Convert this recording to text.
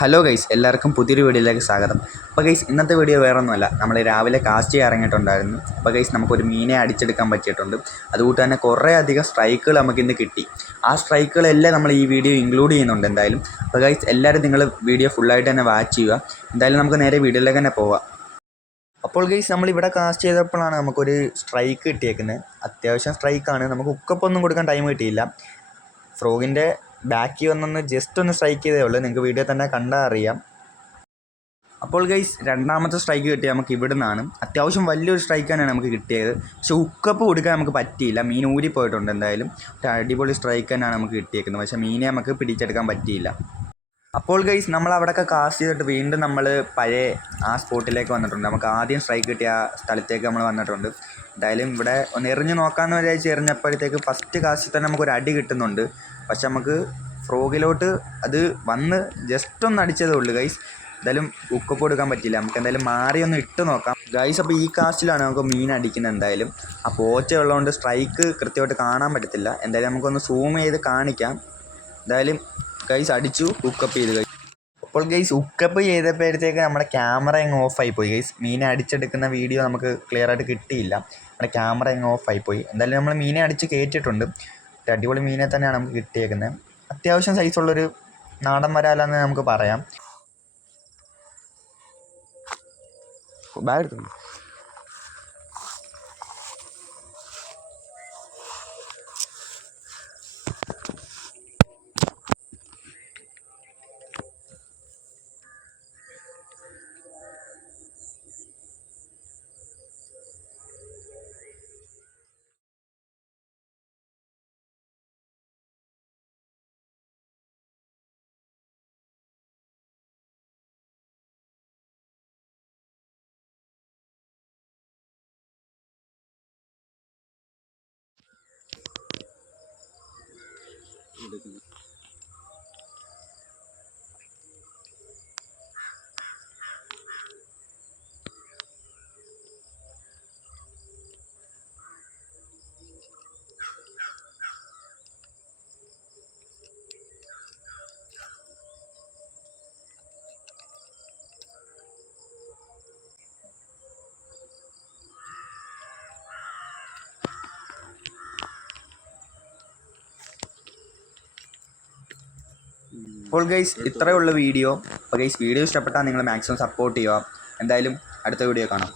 Hello guys, എല്ലാവർക്കും പുതിയൊരു വീഡിയോയിലേക്ക് സ്വാഗതം. അപ്പോൾ ഗൈസ്, ഇന്നത്തെ വീഡിയോ വേറൊന്നുമല്ല. നമ്മൾ രാവിലെ കാസ്റ്റ് ചെയ്യാൻ ഇറങ്ങിയിട്ടുണ്ടായിരുന്നു. അപ്പോൾ ഗൈസ്, നമുക്കൊരു മീനെ അടിച്ചെടുക്കാൻ പറ്റിയിട്ടുണ്ട്. അതുകൊണ്ട് തന്നെ കുറേ അധികം സ്ട്രൈക്കുകൾ നമുക്കിന്ന് കിട്ടി. ആ സ്ട്രൈക്കുകളെല്ലാം നമ്മൾ ഈ വീഡിയോ ഇൻക്ലൂഡ് ചെയ്യുന്നുണ്ട് എന്തായാലും. അപ്പോൾ ഗൈസ്, എല്ലാവരും നിങ്ങൾ വീഡിയോ ഫുള്ളായിട്ട് തന്നെ വാച്ച് ചെയ്യുക. എന്തായാലും നമുക്ക് നേരെ വീഡിയോയിലേക്ക് തന്നെ പോവാം. അപ്പോൾ ഗൈസ്, നമ്മളിവിടെ കാസ്റ്റ് ചെയ്തപ്പോഴാണ് നമുക്കൊരു സ്ട്രൈക്ക് കിട്ടിയേക്കുന്നത്. അത്യാവശ്യം സ്ട്രൈക്കാണ്. നമുക്ക് ഹുക്കപ്പൊന്നും കൊടുക്കാൻ ടൈം കിട്ടിയില്ല. ഫ്രോഗിൻ്റെ ബാക്കി വന്നൊന്ന് ജസ്റ്റ് ഒന്ന് സ്ട്രൈക്ക് ചെയ്തേ ഉള്ളൂ. നിങ്ങൾക്ക് വീഡിയോ തന്നെ കണ്ടാൽ അറിയാം. അപ്പോൾ ഗൈസ്, രണ്ടാമത്തെ സ്ട്രൈക്ക് കിട്ടിയത് നമുക്ക് ഇവിടെ നിന്നാണ്. അത്യാവശ്യം വലിയൊരു സ്ട്രൈക്ക് തന്നെയാണ് നമുക്ക് കിട്ടിയത്. പക്ഷേ ഹുക്കപ്പ് കൊടുക്കാൻ നമുക്ക് പറ്റിയില്ല. മീൻ ഊരിപ്പോയിട്ടുണ്ട്. എന്തായാലും ഒരു അടിപൊളി സ്ട്രൈക്ക് തന്നെയാണ് നമുക്ക് കിട്ടിയേക്കുന്നത്. പക്ഷേ മീനെ നമുക്ക് പിടിച്ചെടുക്കാൻ പറ്റിയില്ല. അപ്പോൾ ഗൈസ്, നമ്മൾ അവിടെയൊക്കെ കാസ്റ്റ് ചെയ്തിട്ട് വീണ്ടും നമ്മൾ പഴയ ആ സ്പോട്ടിലേക്ക് വന്നിട്ടുണ്ട്. നമുക്ക് ആദ്യം സ്ട്രൈക്ക് കിട്ടിയ ആ സ്ഥലത്തേക്ക് നമ്മൾ വന്നിട്ടുണ്ട്. എന്തായാലും ഇവിടെ ഒന്ന് എറിഞ്ഞ് നോക്കാമെന്ന് വിചാരിച്ച് എറിഞ്ഞപ്പോഴത്തേക്ക് ഫസ്റ്റ് കാസ്റ്റിൽ തന്നെ നമുക്കൊരു അടി കിട്ടുന്നുണ്ട്. പക്ഷെ നമുക്ക് ഫ്രോഗിലോട്ട് അത് വന്ന് ജസ്റ്റ് ഒന്ന് അടിച്ചതേ ഉള്ളൂ ഗൈസ്. എന്തായാലും ഹുക്കപ്പ് കൊടുക്കാൻ പറ്റില്ല. നമുക്ക് എന്തായാലും മാറി ഒന്ന് ഇട്ട് നോക്കാം ഗൈസ്. അപ്പോൾ ഈ കാസ്റ്റിലാണ് നമുക്ക് മീൻ അടിക്കുന്നത്. എന്തായാലും ആ പോച്ച ഉള്ളതുകൊണ്ട് സ്ട്രൈക്ക് കൃത്യമായിട്ട് കാണാൻ പറ്റത്തില്ല. എന്തായാലും നമുക്കൊന്ന് സൂം ചെയ്ത് കാണിക്കാം. എന്തായാലും ഗൈസ് അടിച്ചു, ഹുക്കപ്പ് ചെയ്ത് ഗൈസ്. അപ്പോൾ ഗൈസ്, ഹുക്കപ്പ് ചെയ്തപ്പോഴത്തേക്ക് നമ്മുടെ ക്യാമറ അങ്ങ് ഓഫായി പോയി ഗൈസ്. മീനെ അടിച്ചെടുക്കുന്ന വീഡിയോ നമുക്ക് ക്ലിയർ ആയിട്ട് കിട്ടിയില്ല. നമ്മുടെ ക്യാമറ അങ്ങ് ഓഫായി പോയി. എന്തായാലും നമ്മൾ മീനെ അടിച്ച് കയറ്റിയിട്ടുണ്ട്. ഒരു അടിപൊളി മീനെ തന്നെയാണ് നമുക്ക് കിട്ടിയേക്കുന്നത്. അത്യാവശ്യം സൈസുള്ളൊരു നാടൻ വരാലെന്ന് നമുക്ക് പറയാം. ബാഗ് എടുത്തു. അപ്പോൾ ഗൈസ്, ഇത്രയേ ഉള്ള വീഡിയോ. അപ്പോൾ ഗൈസ്, വീഡിയോ ഇഷ്ടപ്പെട്ടാൽ നിങ്ങൾ മാക്സിമം സപ്പോർട്ട് ചെയ്യുക. എന്തായാലും അടുത്ത വീഡിയോ കാണാം.